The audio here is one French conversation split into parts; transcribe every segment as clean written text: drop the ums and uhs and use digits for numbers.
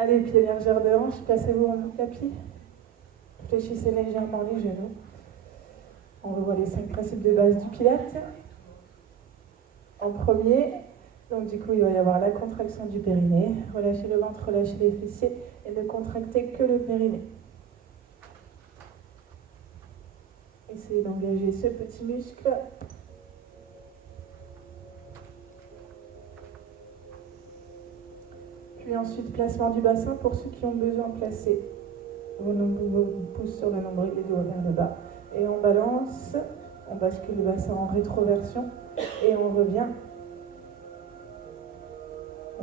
Allez, pieds largeur de hanche, placez-vous en tapis. Fléchissez légèrement les genoux. On revoit les 5 principes de base du Pilate. En premier, donc du coup, il va y avoir la contraction du périnée. Relâchez le ventre, relâchez les fessiers et ne contractez que le périnée. Essayez d'engager ce petit muscle. Puis ensuite, placement du bassin pour ceux qui ont besoin de placer vos pouces sur le nombril, les doigts vers le bas. Et on balance, on bascule le bassin en rétroversion et on revient.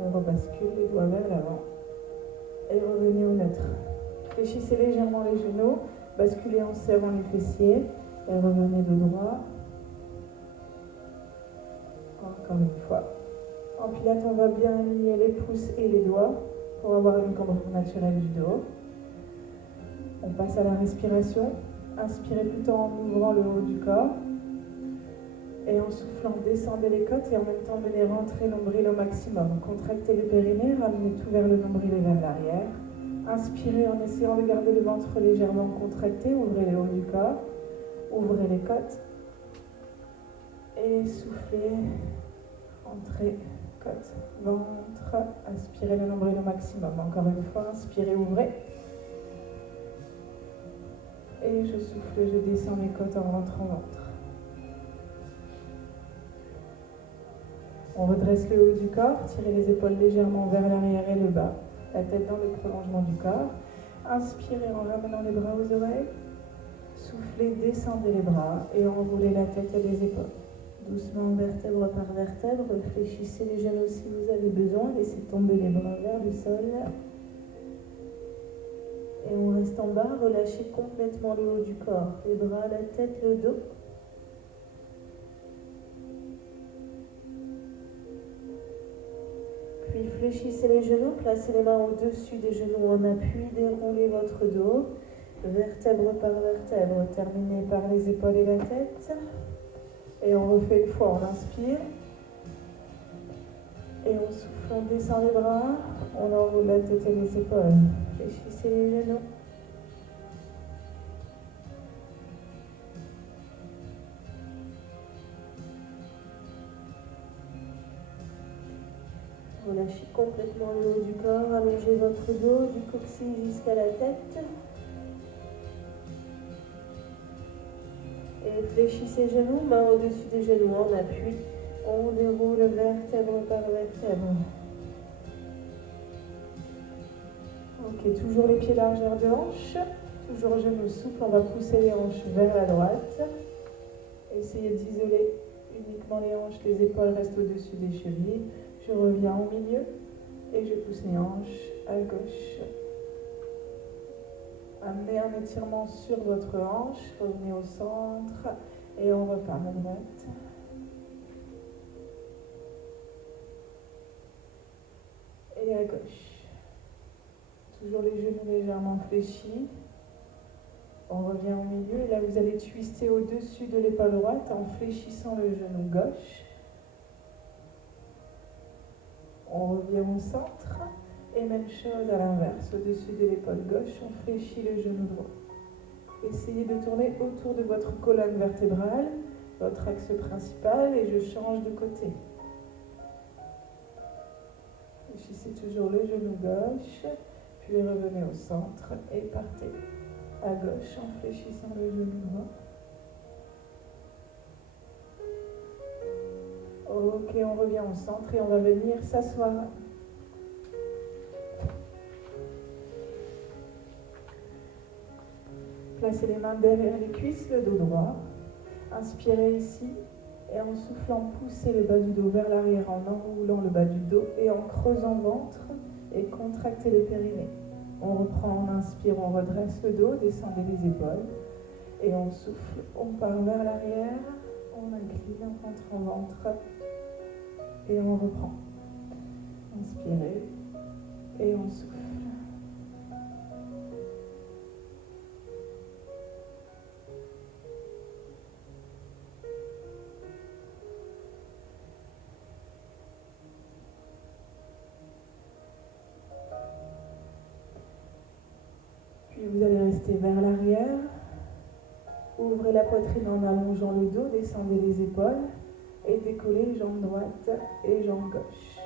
On rebascule les doigts vers l'avant et revenez au neutre. Fléchissez légèrement les genoux, basculez en serrant les fessiers et revenez de droit. Encore une fois. En Pilate, on va bien aligner les pouces et les doigts pour avoir une cambrure naturelle du dos. On passe à la respiration. Inspirez plutôt en ouvrant le haut du corps. Et en soufflant, descendez les côtes et en même temps venez rentrer l'ombril au maximum. Contractez le périnée, ramenez tout vers le nombril et vers l'arrière. Inspirez en essayant de garder le ventre légèrement contracté. Ouvrez le haut du corps. Ouvrez les côtes. Et soufflez. Rentrez. Côte, ventre, aspirez le nombril au maximum. Encore une fois, inspirez, ouvrez. Et je souffle, je descends mes côtes en rentrant ventre. On redresse le haut du corps, tirez les épaules légèrement vers l'arrière et le bas. La tête dans le prolongement du corps. Inspirez en ramenant les bras aux oreilles. Soufflez, descendez les bras et enroulez la tête et les épaules. Doucement, vertèbre par vertèbre, fléchissez les genoux si vous avez besoin, laissez tomber les bras vers le sol. Et on reste en bas, relâchez complètement le haut du corps, les bras, la tête, le dos. Puis fléchissez les genoux, placez les mains au-dessus des genoux en appui, déroulez votre dos, vertèbre par vertèbre, terminez par les épaules et la tête. Et on refait une fois, on inspire. Et on souffle, on descend les bras, on enroule la tête et les épaules. Fléchissez les genoux. Relâchez complètement le haut du corps, allongez votre dos du coccyx jusqu'à la tête. Et fléchissez les genoux, main au-dessus des genoux en appui. On déroule vertèbre par vertèbre. Ok, toujours les pieds largeur de hanche. Toujours genoux souples, on va pousser les hanches vers la droite. Essayez d'isoler uniquement les hanches, les épaules restent au-dessus des chevilles. Je reviens au milieu et je pousse les hanches à gauche. Amenez un étirement sur votre hanche, revenez au centre et on repart à droite. Et à gauche. Toujours les genoux légèrement fléchis. On revient au milieu et là vous allez twister au-dessus de l'épaule droite en fléchissant le genou gauche. On revient au centre et même chose à l'inverse, au-dessus de l'épaule gauche, on fléchit le genou droit. Essayez de tourner autour de votre colonne vertébrale, votre axe principal et je change de côté. Fléchissez toujours le genou gauche, puis revenez au centre et partez à gauche en fléchissant le genou droit. Ok, on revient au centre et on va venir s'asseoir. Placez les mains derrière les cuisses, le dos droit. Inspirez ici et en soufflant, poussez le bas du dos vers l'arrière en enroulant le bas du dos et en creusant ventre et contractez le périnée. On reprend, on inspire, on redresse le dos, descendez les épaules et on souffle, on part vers l'arrière, on incline, on rentre en ventre et on reprend. Inspirez et on souffle. projetez vers l'arrière. Ouvrez la poitrine en allongeant le dos, descendez les épaules et décollez jambe droite et jambe gauche.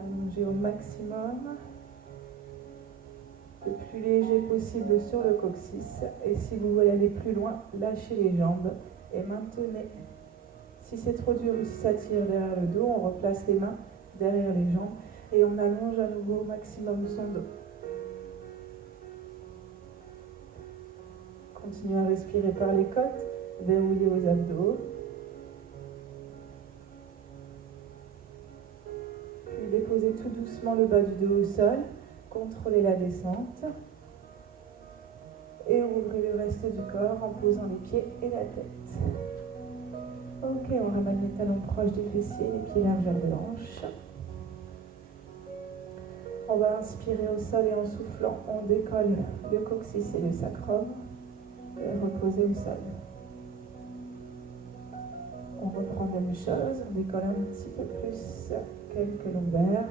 Allongez au maximum, le plus léger possible sur le coccyx. Et si vous voulez aller plus loin, lâchez les jambes et maintenez. Si c'est trop dur ou si ça tire derrière le dos, on replace les mains derrière les jambes et on allonge à nouveau au maximum son dos. Continuez à respirer par les côtes, verrouillez aux abdos. Puis déposez tout doucement le bas du dos au sol, contrôlez la descente. Et ouvrez le reste du corps en posant les pieds et la tête. Ok, on ramène les talons proches des fessiers, les pieds largeur de hanche. On va inspirer au sol et en soufflant, on décolle le coccyx et le sacrum et reposer au sol. On reprend la même chose, on décolle un petit peu plus quelques lombaires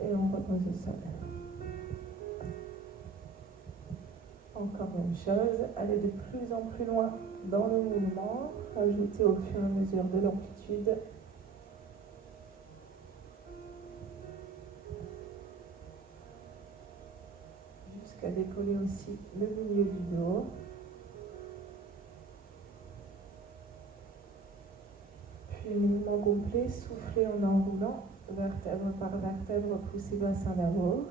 et on repose au sol. Encore même chose, allez de plus en plus loin dans le mouvement, rajoutez au fur et à mesure de l'amplitude. Jusqu'à décoller aussi le milieu du dos. Puis mouvement complet, soufflez en enroulant, vertèbre par vertèbre, poussez bassin vers haut.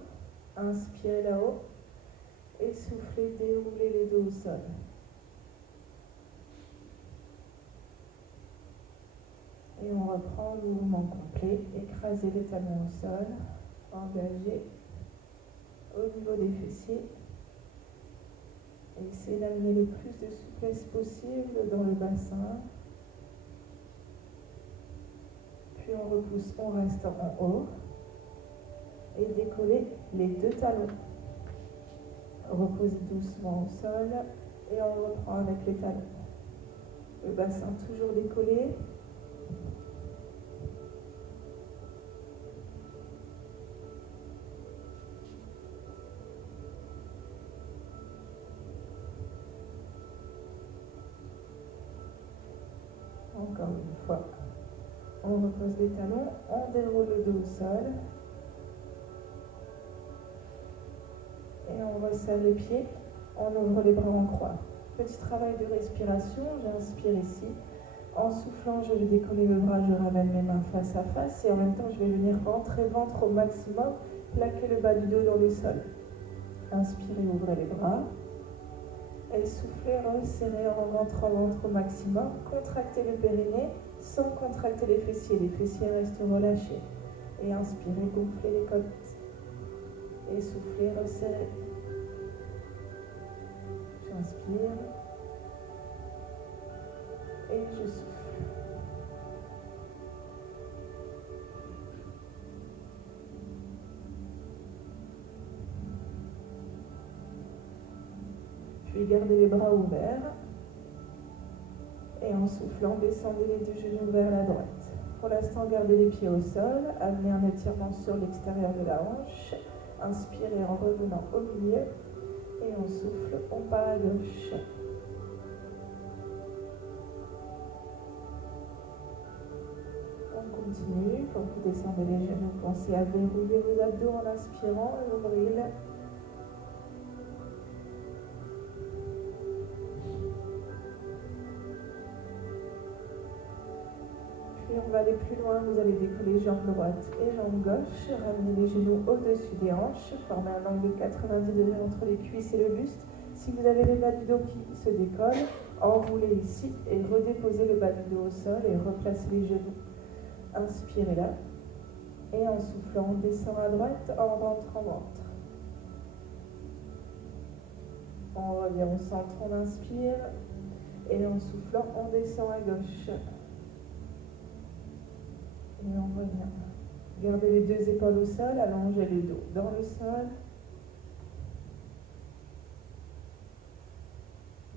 Inspirez là-haut et soufflez, déroulez les dos au sol. Et on reprend le mouvement complet, écrasez les talons au sol, engagez au niveau des fessiers. Et essayez d'amener le plus de souplesse possible dans le bassin. Puis on repousse, on reste en haut. Et décollez les deux talons. Reposez doucement au sol et on reprend avec les talons. Le bassin toujours décollé. Encore une fois. On repose les talons, on déroule le dos au sol. Et on resserre les pieds, on ouvre les bras en croix. Petit travail de respiration, j'inspire ici. En soufflant, je vais décoller le bras, je ramène mes mains face à face. Et en même temps, je vais venir rentrer ventre au maximum, plaquer le bas du dos dans le sol. Inspirez, ouvrez les bras. Et soufflez, resserrez en rentrant ventre au maximum. Contractez le périnée sans contracter les fessiers restent relâchés. Et inspirez, gonflez les côtes. Et soufflez, resserrez. J'inspire. Et je souffle. Puis gardez les bras ouverts. Et en soufflant, descendez les deux genoux vers la droite. Pour l'instant, gardez les pieds au sol. Amenez un étirement sur l'extérieur de la hanche. Inspirez en revenant au milieu. Et on souffle, on part à gauche. On continue. Quand vous descendez les genoux, pensez à verrouiller vos abdos en inspirant, l'ombril. Puis on va aller plus loin, vous allez décoller jambe droite et jambe gauche, ramener les genoux au-dessus des hanches, former un angle de 90 degrés entre les cuisses et le buste. Si vous avez le bas du dos qui se décolle, enroulez ici et redéposez le bas du dos au sol et replacez les genoux. Inspirez là. Et en soufflant, on descend à droite, on rentre en ventre. On revient au centre, on inspire. Et en soufflant, on descend à gauche. Et on revient. Gardez les deux épaules au sol, allongez le dos dans le sol.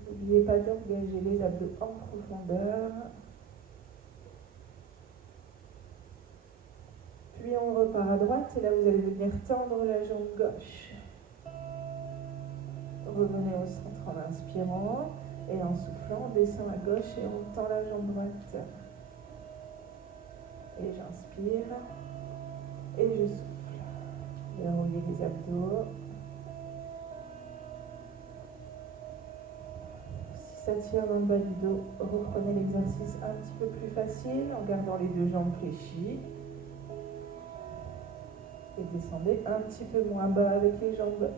N'oubliez pas d'engager les abdos en profondeur. Puis on repart à droite et là vous allez venir tendre la jambe gauche. Revenez au centre en inspirant. Et en soufflant, on descend à gauche et on tend la jambe droite. Et j'inspire. Et je souffle. Verrouillez les abdos. Si ça tire dans le bas du dos, reprenez l'exercice un petit peu plus facile en gardant les deux jambes fléchies. Et descendez un petit peu moins bas avec les jambes.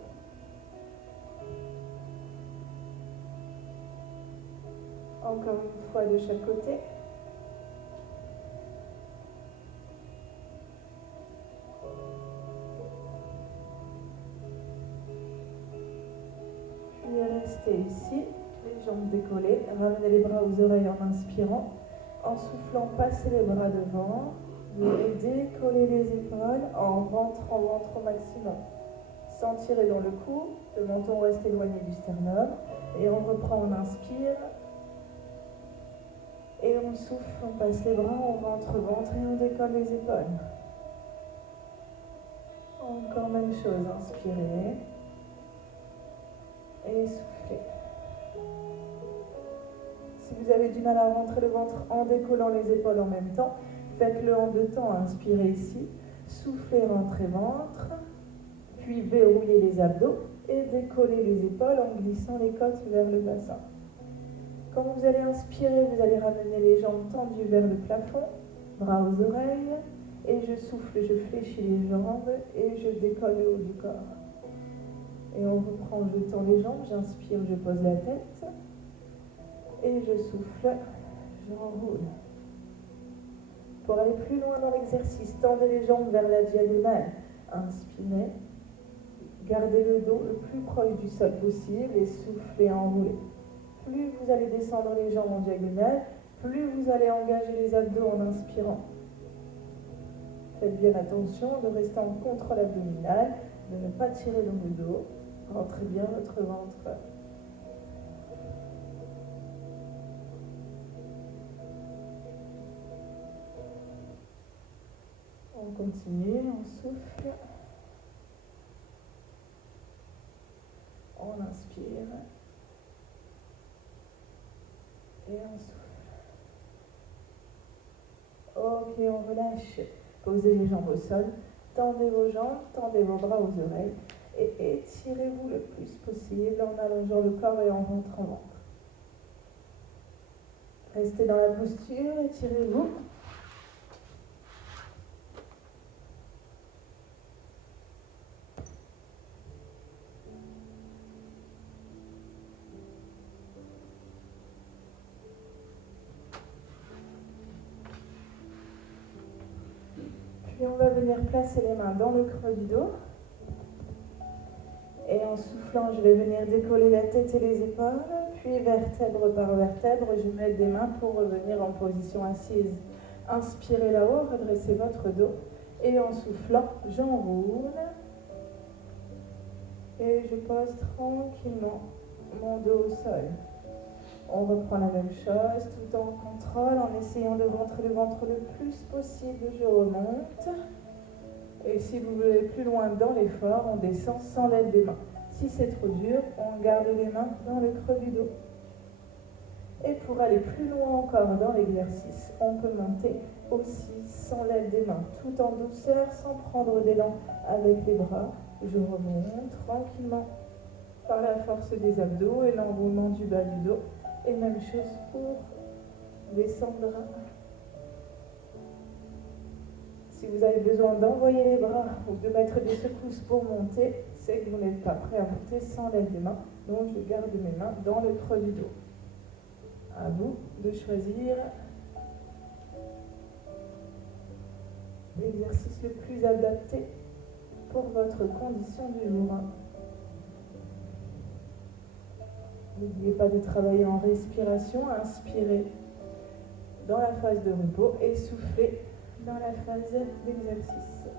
Encore une fois de chaque côté. Puis restez ici, les jambes décollées. Ramenez les bras aux oreilles en inspirant. En soufflant, passez les bras devant. Venez décoller les épaules en rentrant ventre au maximum. Sans tirer dans le cou, le menton reste éloigné du sternum. Et on reprend, on inspire. Et on souffle, on passe les bras, on rentre ventre et on décolle les épaules. Encore même chose, inspirez. Et soufflez. Si vous avez du mal à rentrer le ventre en décollant les épaules en même temps, faites-le en deux temps. Inspirez ici, soufflez, rentrez ventre, puis verrouillez les abdos et décollez les épaules en glissant les côtes vers le bassin. Quand vous allez inspirer, vous allez ramener les jambes tendues vers le plafond, bras aux oreilles, et je souffle, je fléchis les jambes et je décolle le haut du corps. Et on reprend, je tends les jambes, j'inspire, je pose la tête, et je souffle, j'enroule. Pour aller plus loin dans l'exercice, tendez les jambes vers la diagonale, inspirez, gardez le dos le plus proche du sol possible et soufflez, enroulez. Plus vous allez descendre les jambes en diagonale, plus vous allez engager les abdos en inspirant. Faites bien attention de rester en contrôle abdominal, de ne pas tirer dans le dos. Rentrez bien votre ventre. On continue, on souffle. On inspire. Et on souffle. Ok, on relâche. Posez les jambes au sol. Tendez vos jambes, tendez vos bras aux oreilles. Et étirez-vous le plus possible en allongeant le corps et en rentrant ventre. Restez dans la posture, étirez-vous. Puis on va venir placer les mains dans le creux du dos. Et en soufflant, je vais venir décoller la tête et les épaules. Puis vertèbre par vertèbre, je mets des mains pour revenir en position assise. Inspirez là-haut, redressez votre dos. Et en soufflant, j'enroule. Et je pose tranquillement mon dos au sol. On reprend la même chose, tout en contrôle, en essayant de rentrer le ventre le plus possible. Je remonte. Et si vous voulez plus loin dans l'effort, on descend sans l'aide des mains. Si c'est trop dur, on garde les mains dans le creux du dos. Et pour aller plus loin encore dans l'exercice, on peut monter aussi sans l'aide des mains, tout en douceur, sans prendre d'élan avec les bras. Je remonte tranquillement par la force des abdos et l'enroulement du bas du dos. Et même chose pour descendre. Si vous avez besoin d'envoyer les bras ou de mettre des secousses pour monter, c'est que vous n'êtes pas prêt à monter sans l'aide des mains. Donc je garde mes mains dans le creux du dos. À vous de choisir l'exercice le plus adapté pour votre condition du jour. N'oubliez pas de travailler en respiration, inspirez dans la phase de repos et soufflez dans la phase d'exercice.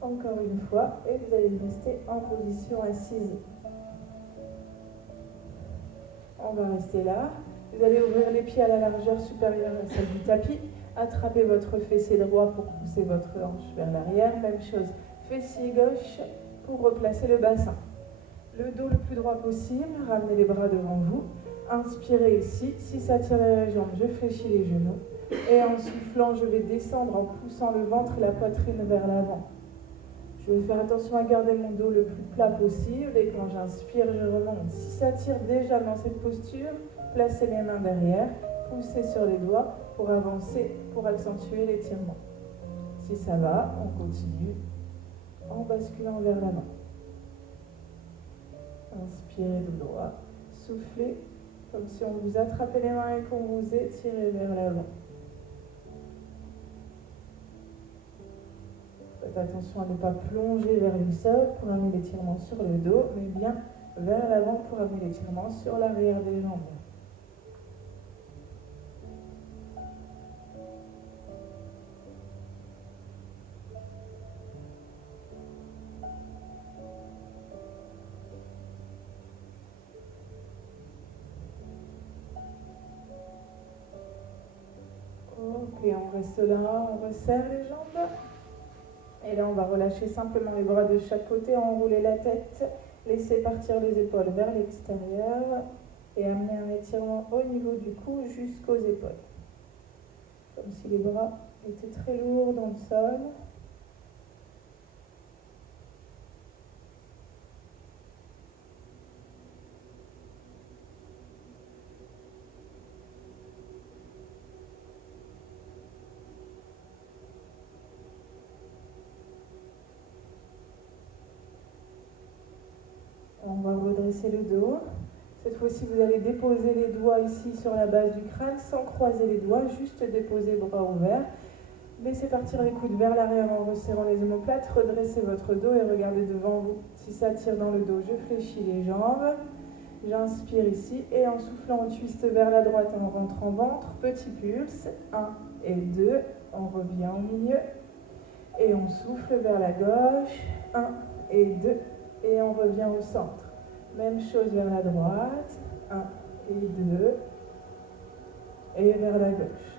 Encore une fois, et vous allez rester en position assise. On va rester là. Vous allez ouvrir les pieds à la largeur supérieure à celle du tapis. Attrapez votre fessier droit pour pousser votre hanche vers l'arrière. Même chose, fessier gauche pour replacer le bassin. Le dos le plus droit possible, ramenez les bras devant vous. Inspirez ici. Si ça tire les jambes, je fléchis les genoux. Et en soufflant, je vais descendre en poussant le ventre et la poitrine vers l'avant. Je vais faire attention à garder mon dos le plus plat possible et quand j'inspire, je remonte. Si ça tire déjà dans cette posture, placez les mains derrière, poussez sur les doigts pour avancer, pour accentuer l'étirement. Si ça va, on continue en basculant vers l'avant. Inspirez de droit, soufflez comme si on vous attrapait les mains et qu'on vous étirait vers l'avant. Faites attention à ne pas plonger vers le sol pour amener l'étirement sur le dos, mais bien vers l'avant pour amener l'étirement sur l'arrière des jambes. Ok, on reste là, on resserre les jambes. Et là, on va relâcher simplement les bras de chaque côté, enrouler la tête, laisser partir les épaules vers l'extérieur et amener un étirement au niveau du cou jusqu'aux épaules. Comme si les bras étaient très lourds dans le sol. On va redresser le dos. Cette fois-ci, vous allez déposer les doigts ici sur la base du crâne sans croiser les doigts, juste déposer bras ouverts. Laissez partir les coudes vers l'arrière en resserrant les omoplates. Redressez votre dos et regardez devant vous. Si ça tire dans le dos, je fléchis les jambes. J'inspire ici et en soufflant, on twiste vers la droite en rentrant ventre. Petit pulse. 1 et 2. On revient au milieu. Et on souffle vers la gauche. 1 et 2. Et on revient au centre. Même chose vers la droite. 1 et 2. Et vers la gauche.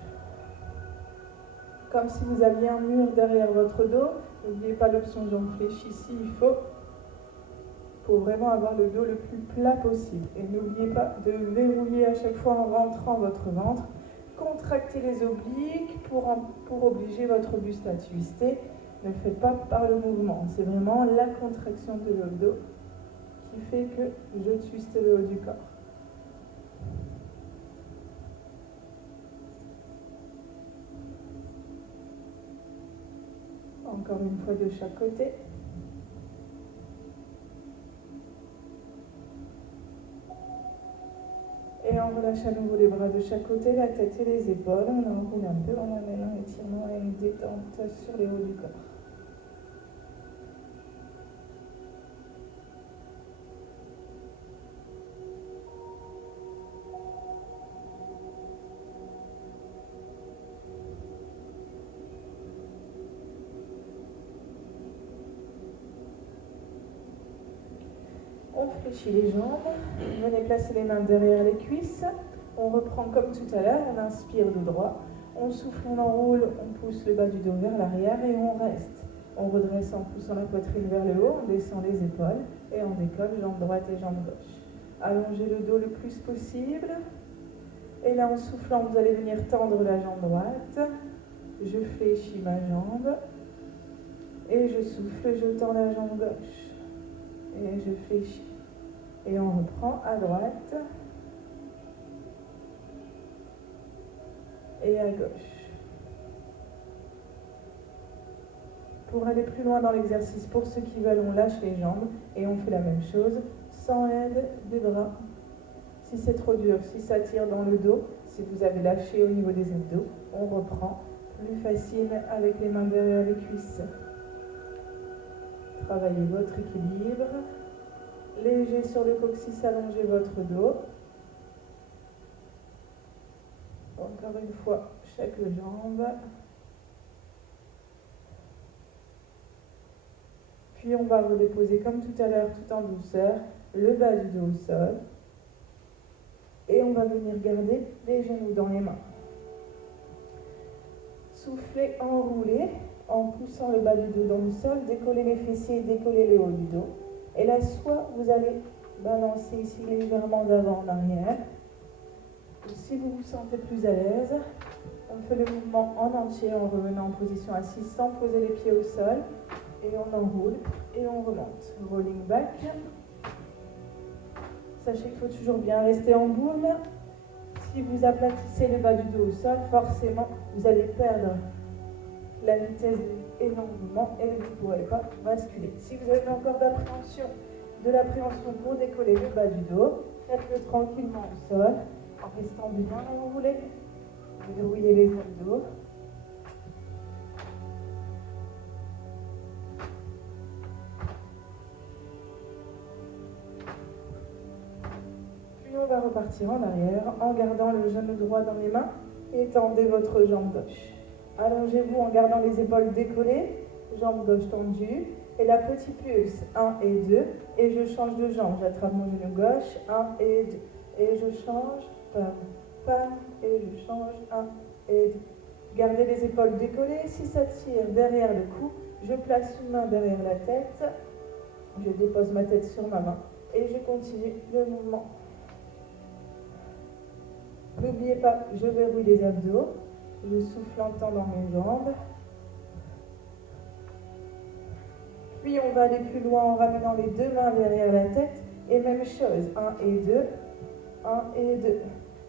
Comme si vous aviez un mur derrière votre dos. N'oubliez pas l'option jambes fléchies s'il faut. Pour vraiment avoir le dos le plus plat possible. Et n'oubliez pas de verrouiller à chaque fois en rentrant votre ventre. Contractez les obliques pour obliger votre buste à twister. Ne le faites pas par le mouvement. C'est vraiment la contraction de le dos qui fait que je twiste le haut du corps. Encore une fois de chaque côté. Et on relâche à nouveau les bras de chaque côté, la tête et les épaules. On enroule un peu, on amène un étirement et une détente sur les hauts du corps. On fléchit les jambes, venez placer les mains derrière les cuisses, on reprend comme tout à l'heure, on inspire de droit, on souffle, on enroule, on pousse le bas du dos vers l'arrière et on reste. On redresse en poussant la poitrine vers le haut, on descend les épaules et on décolle jambe droite et jambe gauche. Allongez le dos le plus possible et là en soufflant vous allez venir tendre la jambe droite, je fléchis ma jambe et je souffle, je tends la jambe gauche. Et je fléchis. Et on reprend à droite et à gauche. Pour aller plus loin dans l'exercice, pour ceux qui veulent, on lâche les jambes et on fait la même chose sans l'aide des bras. Si c'est trop dur, si ça tire dans le dos, si vous avez lâché au niveau des abdos, on reprend. Plus facile avec les mains derrière les cuisses. Travaillez votre équilibre. Léger sur le coccyx, allongez votre dos. Encore une fois, chaque jambe. Puis on va redéposer comme tout à l'heure, tout en douceur, le bas du dos au sol. Et on va venir garder les genoux dans les mains. Soufflez, enroulez, en poussant le bas du dos dans le sol, décollez les fessiers, décollez le haut du dos. Et là, soit vous allez balancer ici légèrement d'avant en arrière, ou si vous vous sentez plus à l'aise, on fait le mouvement en entier en revenant en position assise sans poser les pieds au sol. Et on enroule et on remonte. Rolling back. Sachez qu'il faut toujours bien rester en boule. Si vous aplatissez le bas du dos au sol, forcément, vous allez perdre la vitesse et l'enroulement et vous ne pourrez pas basculer. Si vous avez encore de l'appréhension pour décoller le bas du dos, faites-le tranquillement au sol, en restant bien enroulé. Verrouillez les abdos. Puis on va repartir en arrière en gardant le genou droit dans les mains et tendez votre jambe gauche. Allongez-vous en gardant les épaules décollées, jambe gauche tendue. Et la petite pulse, 1 et 2. Et je change de jambe, j'attrape mon genou gauche, 1 et 2. Et je change, pam, pam, et je change, 1 et 2. Gardez les épaules décollées. Si ça tire derrière le cou, je place une main derrière la tête. Je dépose ma tête sur ma main. Et je continue le mouvement. N'oubliez pas, je verrouille les abdos. Je souffle en tendant mes jambes. Puis on va aller plus loin en ramenant les deux mains derrière la tête. Et même chose, 1 et 2, 1 et 2.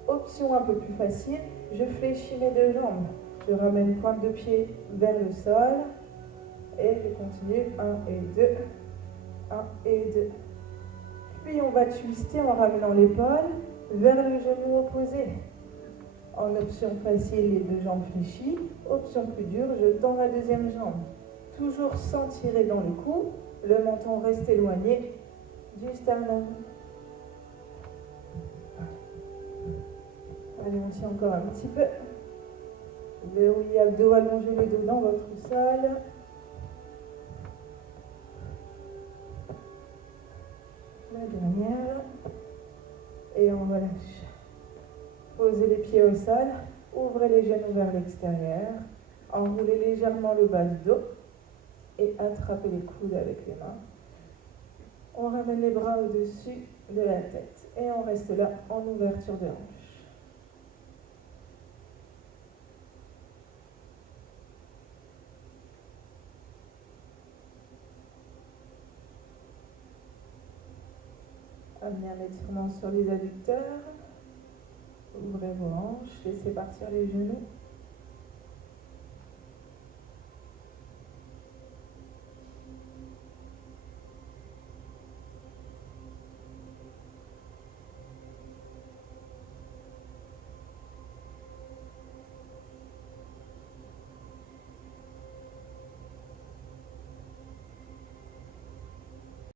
Option un peu plus facile, je fléchis mes deux jambes. Je ramène pointe de pied vers le sol. Et je continue, 1 et 2, 1 et 2. Puis on va twister en ramenant l'épaule vers le genou opposé. En option facile, les deux jambes fléchies. Option plus dure, je tends la deuxième jambe. Toujours sans tirer dans le cou. Le menton reste éloigné du sternum. Allez, on tient encore un petit peu. Verrouillez abdos, allongez le dos dans votre sol. La dernière. Et on relâche. Posez les pieds au sol, ouvrez les genoux vers l'extérieur, enroulez légèrement le bas du dos et attrapez les coudes avec les mains. On ramène les bras au-dessus de la tête et on reste là en ouverture de hanche. Amenez un étirement sur les adducteurs. Ouvrez vos hanches, laissez partir les genoux.